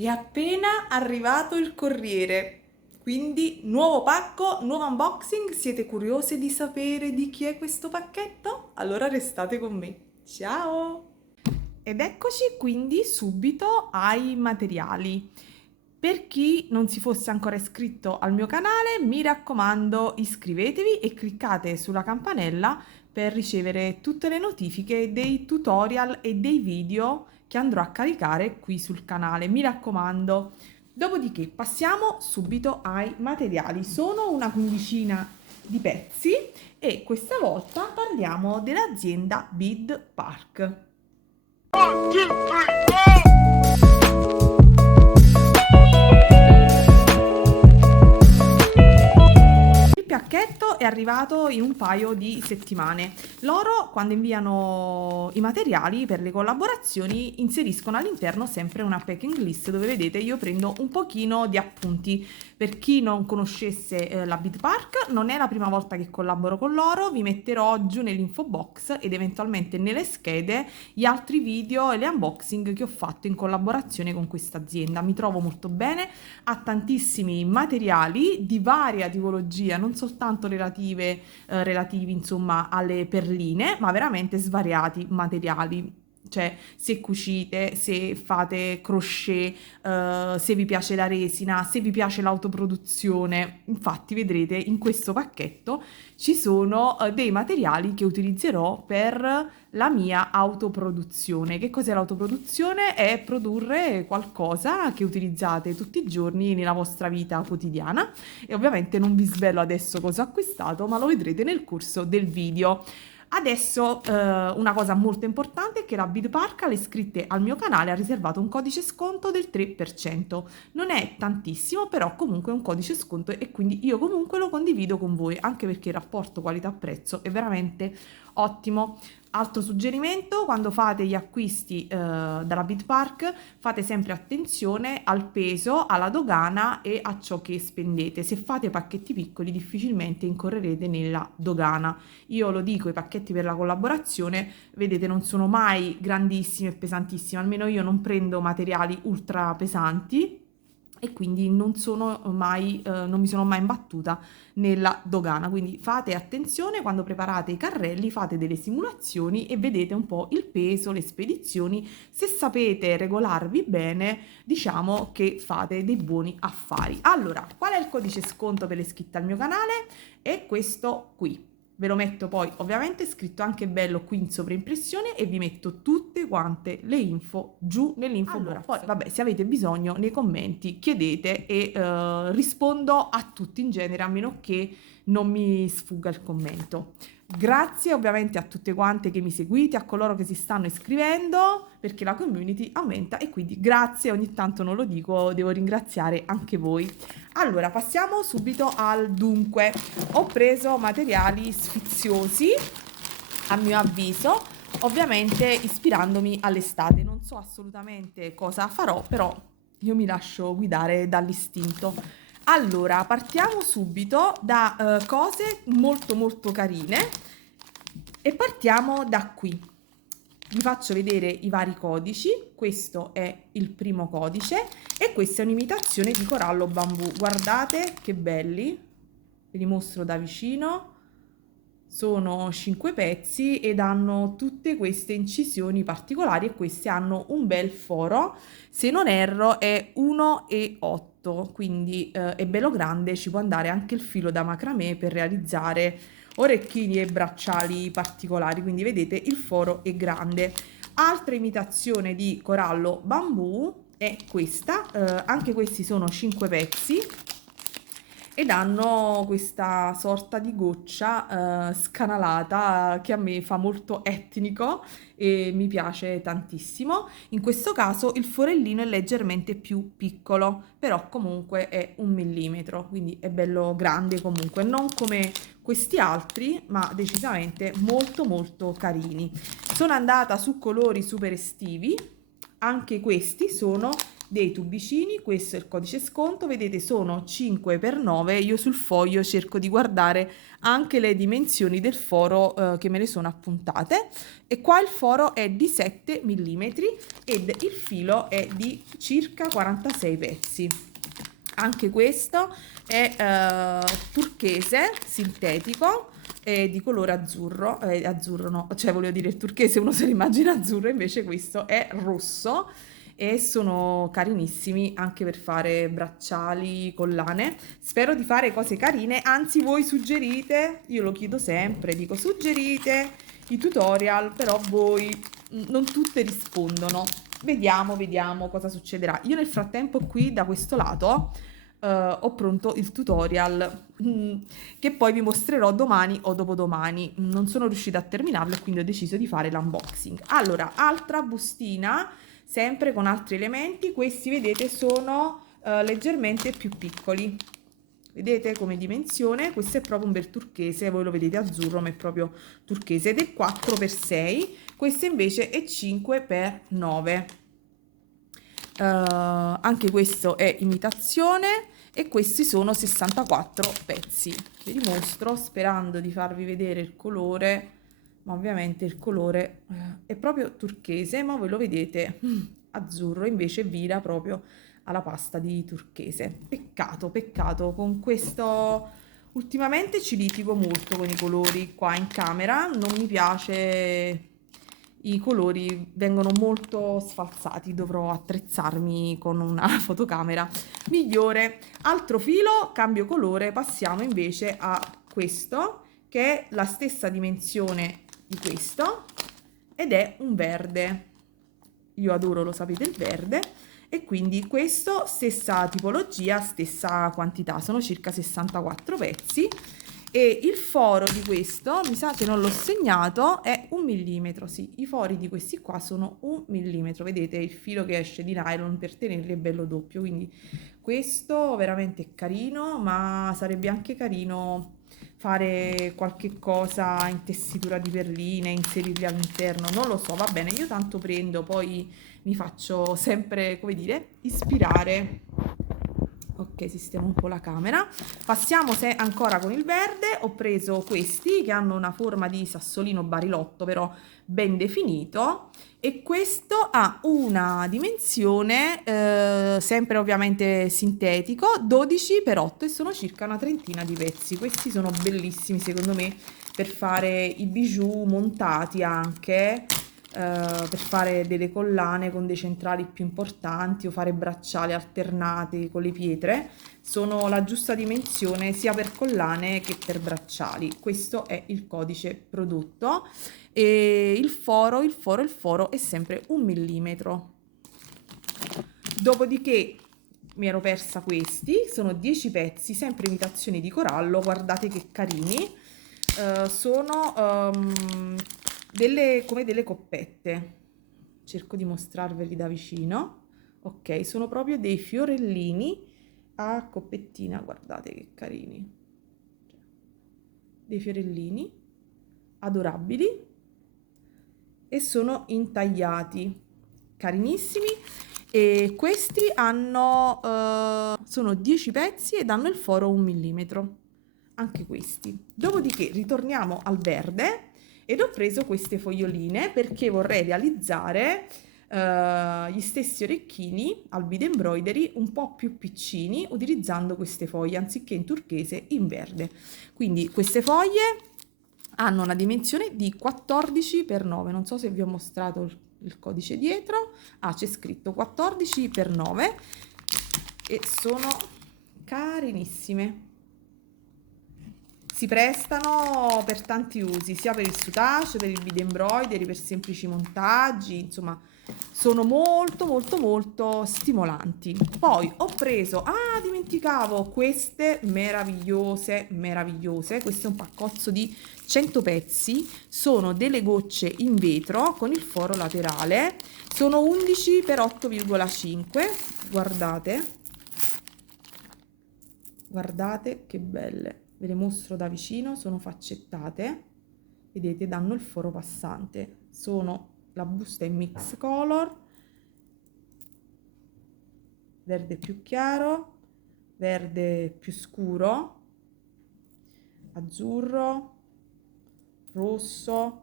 È appena arrivato il corriere, quindi nuovo pacco, nuovo unboxing. Siete curiose di sapere di chi è questo pacchetto? Allora restate con me. Ciao! Ed eccoci quindi subito ai materiali. Per chi non si fosse ancora iscritto al mio canale, mi raccomando, iscrivetevi e cliccate sulla campanella per ricevere tutte le notifiche dei tutorial e dei video che andrò a caricare qui sul canale. Mi raccomando. Dopodiché passiamo subito ai materiali. Sono una quindicina di pezzi e questa volta parliamo dell'azienda Bid Park. Il pacchetto è arrivato in un paio di settimane. Loro, quando inviano i materiali per le collaborazioni, inseriscono all'interno sempre una packing list dove vedete io prendo un pochino di appunti. Per chi non conoscesse la Bid Park, non è la prima volta che collaboro con loro, vi metterò giù nell'info box ed eventualmente nelle schede gli altri video e le unboxing che ho fatto in collaborazione con questa azienda. Mi trovo molto bene, ha tantissimi materiali di varia tipologia, non soltanto relativi insomma alle perline, ma veramente svariati materiali. Cioè, se cucite, se fate crochet, se vi piace la resina, se vi piace l'autoproduzione. Infatti vedrete in questo pacchetto ci sono dei materiali che utilizzerò per la mia autoproduzione. Che cos'è l'autoproduzione? È produrre qualcosa che utilizzate tutti i giorni nella vostra vita quotidiana e ovviamente non vi svelo adesso cosa ho acquistato, ma lo vedrete nel corso del video. Adesso una cosa molto importante è che la Bid Park alle iscritte al mio canale ha riservato un codice sconto del 3%. Non è tantissimo, però comunque è un codice sconto e quindi io comunque lo condivido con voi, anche perché il rapporto qualità-prezzo è veramente ottimo. Altro suggerimento: quando fate gli acquisti dalla Bid Park fate sempre attenzione al peso, alla dogana e a ciò che spendete. Se fate pacchetti piccoli difficilmente incorrerete nella dogana. Io lo dico, i pacchetti per la collaborazione, vedete, non sono mai grandissimi e pesantissimi, almeno io non prendo materiali ultra pesanti e quindi non mi sono mai imbattuta nella dogana. Quindi fate attenzione quando preparate i carrelli, fate delle simulazioni e vedete un po' il peso, le spedizioni. Se sapete regolarvi bene, diciamo che fate dei buoni affari. Allora, qual è il codice sconto per le iscritte al mio canale? È questo qui. Ve lo metto poi ovviamente scritto anche bello qui in sovraimpressione e vi metto tutte quante le info giù nell'info box. Allora, poi vabbè, se avete bisogno nei commenti chiedete e rispondo a tutti in genere, a meno che non mi sfugga il commento. Grazie ovviamente a tutte quante che mi seguite, a coloro che si stanno iscrivendo, perché la community aumenta e quindi grazie, ogni tanto non lo dico, devo ringraziare anche voi. Allora, passiamo subito al dunque. Ho preso materiali sfiziosi, a mio avviso, ovviamente ispirandomi all'estate. Non so assolutamente cosa farò, però io mi lascio guidare dall'istinto. Allora, partiamo subito da cose molto molto carine e partiamo da qui. Vi faccio vedere i vari codici. Questo è il primo codice e questa è un'imitazione di corallo bambù. Guardate che belli, ve li mostro da vicino. Sono 5 pezzi ed hanno tutte queste incisioni particolari e queste hanno un bel foro. Se non erro è 1,8, quindi è bello grande, ci può andare anche il filo da macramè per realizzare orecchini e bracciali particolari, quindi vedete il foro è grande. Altra imitazione di corallo bambù è questa, anche questi sono 5 pezzi ed hanno questa sorta di goccia scanalata che a me fa molto etnico e mi piace tantissimo. In questo caso il forellino è leggermente più piccolo, però comunque è 1 mm, quindi è bello grande comunque, non come questi altri, ma decisamente molto molto carini. Sono andata su colori super estivi, anche questi sono dei tubicini. Questo è il codice sconto, vedete sono 5 per 9. Io sul foglio cerco di guardare anche le dimensioni del foro che me le sono appuntate, e qua il foro è di 7 mm ed il filo è di circa 46 pezzi. Anche questo è turchese sintetico e di colore azzurro, azzurro no, cioè volevo dire il turchese uno se lo immagina azzurro, invece questo è rosso e sono carinissimi anche per fare bracciali, collane. Spero di fare cose carine, anzi voi suggerite, io lo chiedo sempre, dico suggerite i tutorial, però voi non tutte rispondono. Vediamo cosa succederà. Io nel frattempo qui da questo lato ho pronto il tutorial che poi vi mostrerò domani o dopodomani. Non sono riuscita a terminarlo e quindi ho deciso di fare l'unboxing. Allora, altra bustina, sempre con altri elementi. Questi vedete sono leggermente più piccoli. Vedete come dimensione? Questo è proprio un bel turchese, voi lo vedete azzurro ma è proprio turchese ed è 4x6. Questo invece è 5x9. Anche questo è imitazione e questi sono 64 pezzi. Vi dimostro sperando di farvi vedere il colore, ma ovviamente il colore è proprio turchese, ma voi lo vedete azzurro, invece vira proprio alla pasta di turchese. Peccato, peccato, con questo ultimamente ci litigo molto con i colori qua in camera, non mi piace, i colori vengono molto sfalsati, dovrò attrezzarmi con una fotocamera migliore. Altro filo, cambio colore, passiamo invece a questo che è la stessa dimensione di questo ed è un verde. Io adoro, lo sapete, il verde, e quindi questo stessa tipologia, stessa quantità, sono circa 64 pezzi. E il foro di questo, mi sa che non l'ho segnato, è 1 mm. Sì, i fori di questi qua sono 1 mm. Vedete il filo che esce di nylon per tenerli è bello doppio, quindi questo veramente è carino, ma sarebbe anche carino fare qualche cosa in tessitura di perline, inserirli all'interno, non lo so, va bene, io tanto prendo, poi mi faccio sempre, come dire, ispirare. Ok, sistemo un po' la camera. Passiamo ancora con il verde. Ho preso questi che hanno una forma di sassolino barilotto, però ben definito. E questo ha una dimensione, sempre ovviamente sintetico, 12x8 e sono circa una trentina di pezzi. Questi sono bellissimi secondo me per fare i bijou montati anche. Per fare delle collane con dei centrali più importanti o fare bracciali alternati con le pietre, sono la giusta dimensione sia per collane che per bracciali. Questo è il codice prodotto e il foro è sempre 1 mm. Dopodiché mi ero persa questi, sono 10 pezzi, sempre imitazioni di corallo, guardate che carini. Sono come delle coppette, cerco di mostrarveli da vicino. Ok, sono proprio dei fiorellini a coppettina, guardate che carini, dei fiorellini adorabili e sono intagliati, carinissimi. E questi hanno sono 10 pezzi ed hanno il foro 1 mm, anche questi. Dopodiché ritorniamo al verde ed ho preso queste foglioline perché vorrei realizzare gli stessi orecchini al bead embroidery un po' più piccini utilizzando queste foglie anziché in turchese, in verde. Quindi queste foglie hanno una dimensione di 14x9, non so se vi ho mostrato il codice dietro. C'è scritto 14x9 e sono carinissime, si prestano per tanti usi, sia per il soutache, per il bead embroidery, per semplici montaggi, insomma sono molto stimolanti. Poi ho preso, dimenticavo, queste meravigliose, questo è un paccozzo di 100 pezzi, sono delle gocce in vetro con il foro laterale, sono 11x8,5, guardate che belle, ve le mostro da vicino, sono faccettate, vedete, danno il foro passante, la busta è mix color, verde più chiaro, verde più scuro, azzurro, rosso,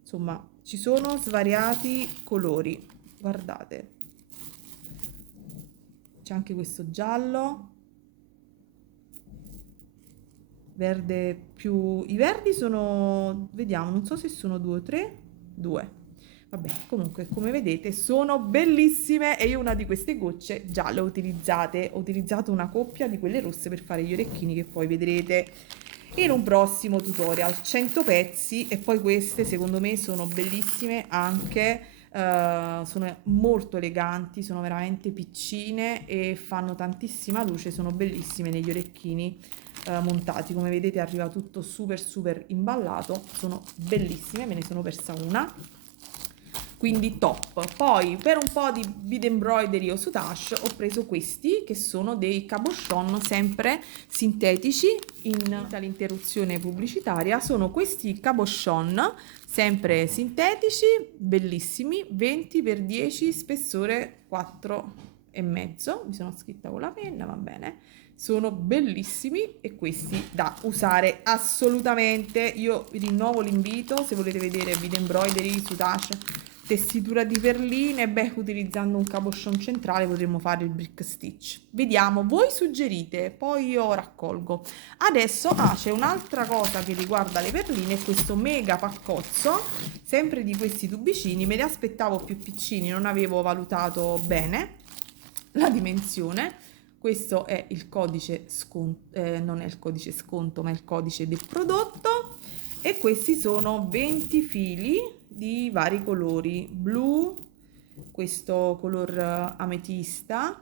insomma ci sono svariati colori, guardate, c'è anche questo giallo, verde più... i verdi sono, vediamo, non so se sono 2 o 3, 2. Vabbè, comunque, come vedete, sono bellissime e io una di queste gocce già le ho utilizzate. Ho utilizzato una coppia di quelle rosse per fare gli orecchini che poi vedrete in un prossimo tutorial. 100 pezzi, e poi queste secondo me sono bellissime anche, sono molto eleganti, sono veramente piccine e fanno tantissima luce, sono bellissime negli orecchini montati. Come vedete arriva tutto super imballato, sono bellissime, me ne sono persa una, quindi top. Poi per un po' di bead embroidery o soutache ho preso questi che sono dei cabochon sempre sintetici. All'interruzione pubblicitaria sono questi cabochon sempre sintetici, bellissimi, 20x10, spessore 4,5, mi sono scritta con la penna, va bene. Sono bellissimi e questi da usare assolutamente. Io vi rinnovo l'invito, se volete vedere bead embroidery, soutache, tessitura di perline, beh, utilizzando un cabochon centrale potremmo fare il brick stitch. Vediamo, voi suggerite, poi io raccolgo. Adesso c'è un'altra cosa che riguarda le perline, questo mega paccozzo, sempre di questi tubicini. Me li aspettavo più piccini, non avevo valutato bene la dimensione. Questo è il codice sconto, non è il codice sconto, ma il codice del prodotto. E questi sono 20 fili di vari colori, blu, questo color ametista,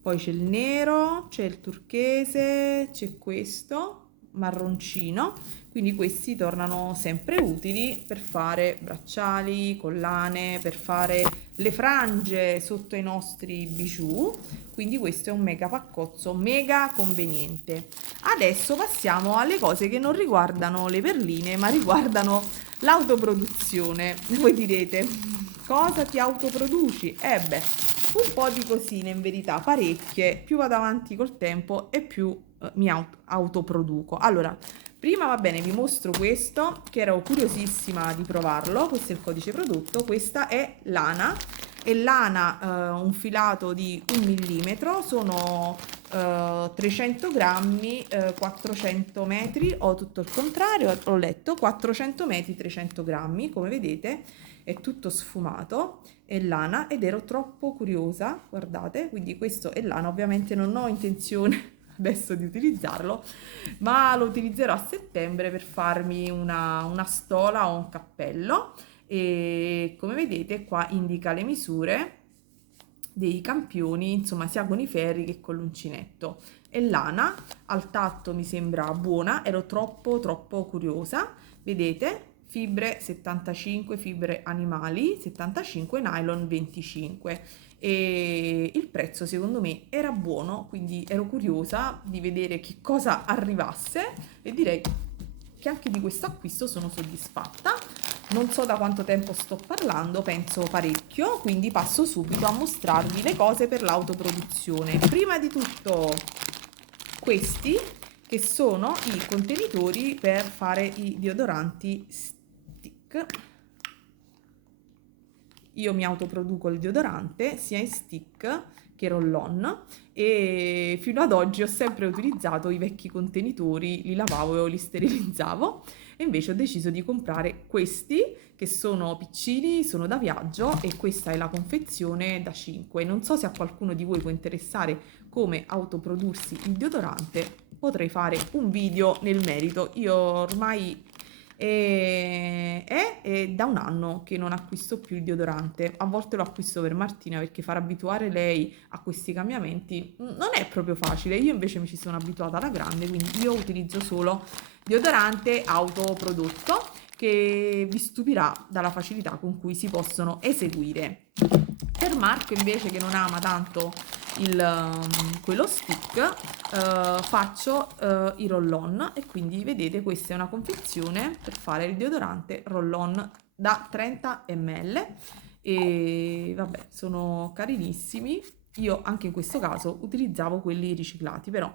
poi c'è il nero, c'è il turchese, c'è questo marroncino. Quindi questi tornano sempre utili per fare bracciali, collane, per fare le frange sotto i nostri bijou. Quindi questo è un mega paccozzo, mega conveniente. Adesso passiamo alle cose che non riguardano le perline, ma riguardano l'autoproduzione. Voi direte, cosa ti autoproduci? Beh, un po' di cosine in verità, parecchie. Più vado avanti col tempo e più mi autoproduco. Allora, prima va bene, vi mostro questo, che ero curiosissima di provarlo. Questo è il codice prodotto, questa è lana. E lana, un filato di 1 millimetro, sono 300 grammi, 400 metri, o tutto il contrario, ho letto 400 metri, 300 grammi, come vedete è tutto sfumato, è lana, ed ero troppo curiosa, guardate, quindi questo è lana. Ovviamente non ho intenzione adesso di utilizzarlo, ma lo utilizzerò a settembre per farmi una stola o un cappello. E come vedete qua indica le misure dei campioni, insomma sia con i ferri che con l'uncinetto. È lana, al tatto mi sembra buona, ero troppo curiosa. Vedete, fibre 75, fibre animali 75, nylon 25, e il prezzo secondo me era buono, quindi ero curiosa di vedere che cosa arrivasse e direi che anche di questo acquisto sono soddisfatta. Non so da quanto tempo sto parlando, penso parecchio, quindi passo subito a mostrarvi le cose per l'autoproduzione. Prima di tutto questi, che sono i contenitori per fare i deodoranti stick. Io mi autoproduco il deodorante sia in stick che roll-on, e fino ad oggi ho sempre utilizzato i vecchi contenitori, li lavavo e li sterilizzavo, e invece ho deciso di comprare questi che sono piccini, sono da viaggio, e questa è la confezione da 5. Non so se a qualcuno di voi può interessare come autoprodursi il deodorante, potrei fare un video nel merito. Io ormai è da un anno che non acquisto più il deodorante. A volte lo acquisto per Martina, perché far abituare lei a questi cambiamenti non è proprio facile. Io invece mi ci sono abituata alla grande, quindi io utilizzo solo deodorante autoprodotto, che vi stupirà dalla facilità con cui si possono eseguire. Per Marco invece, che non ama tanto quello stick, faccio i roll-on, e quindi vedete questa è una confezione per fare il deodorante roll-on da 30 ml, e vabbè, sono carinissimi. Io anche in questo caso utilizzavo quelli riciclati, però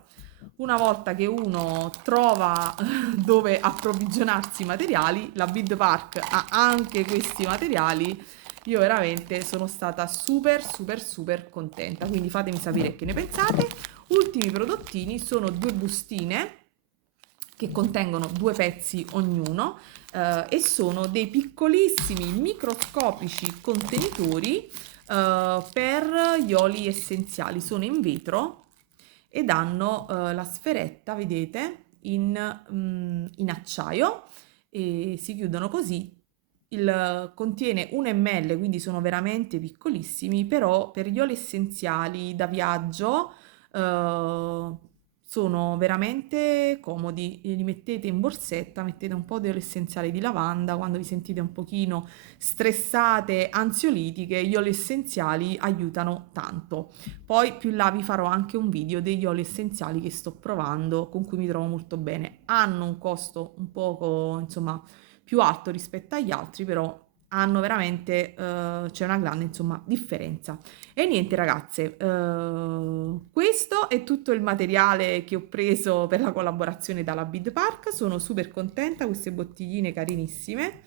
una volta che uno trova dove approvvigionarsi i materiali, la Bid Park ha anche questi materiali. Io veramente sono stata super contenta, quindi fatemi sapere che ne pensate. Ultimi prodottini sono 2 bustine che contengono 2 pezzi ognuno, e sono dei piccolissimi microscopici contenitori per gli oli essenziali. Sono in vetro ed hanno la sferetta, vedete, in acciaio, e si chiudono così. Contiene 1 ml, quindi sono veramente piccolissimi, però per gli oli essenziali da viaggio sono veramente comodi. Li mettete in borsetta, mettete un po' di olio essenziale di lavanda quando vi sentite un pochino stressate, ansiolitiche. Gli oli essenziali aiutano tanto. Poi più là vi farò anche un video degli oli essenziali che sto provando, con cui mi trovo molto bene. Hanno un costo un poco, insomma, più alto rispetto agli altri, però hanno veramente, c'è una grande, insomma, differenza. E niente ragazze, questo è tutto il materiale che ho preso per la collaborazione dalla Bid Park. Sono super contenta, queste bottigline carinissime.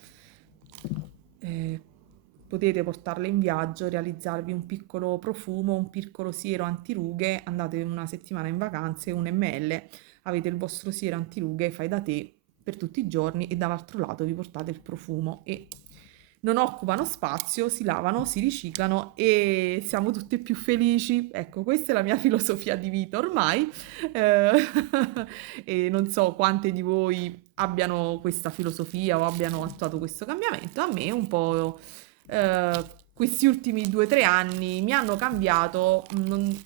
Potete portarle in viaggio, realizzarvi un piccolo profumo, un piccolo siero antirughe. Andate una settimana in vacanze, 1 ml, avete il vostro siero antirughe, fai da te per tutti i giorni, e dall'altro lato vi portate il profumo e non occupano spazio, si lavano, si riciclano e siamo tutte più felici. Ecco, questa è la mia filosofia di vita ormai, eh, e non so quante di voi abbiano questa filosofia o abbiano attuato questo cambiamento. A me un po' questi ultimi 2 o 3 anni mi hanno cambiato.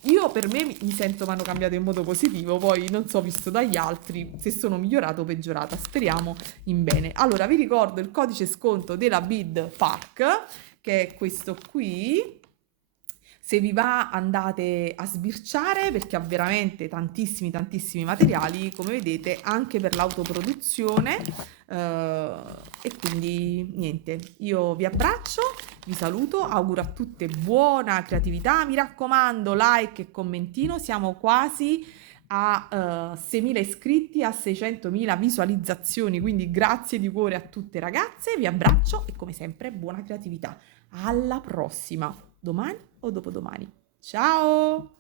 Io per me mi sento mi hanno cambiato in modo positivo, poi non so, visto dagli altri, se sono migliorata o peggiorata, speriamo in bene. Allora vi ricordo il codice sconto della Bid Park, che è questo qui. Se vi va andate a sbirciare, perché ha veramente tantissimi materiali, come vedete, anche per l'autoproduzione. E quindi niente, io vi abbraccio, vi saluto, auguro a tutte buona creatività. Mi raccomando, like e commentino, siamo quasi a 6.000 iscritti, a 600.000 visualizzazioni, quindi grazie di cuore a tutte ragazze, vi abbraccio e come sempre buona creatività. Alla prossima, domani o dopodomani. Ciao!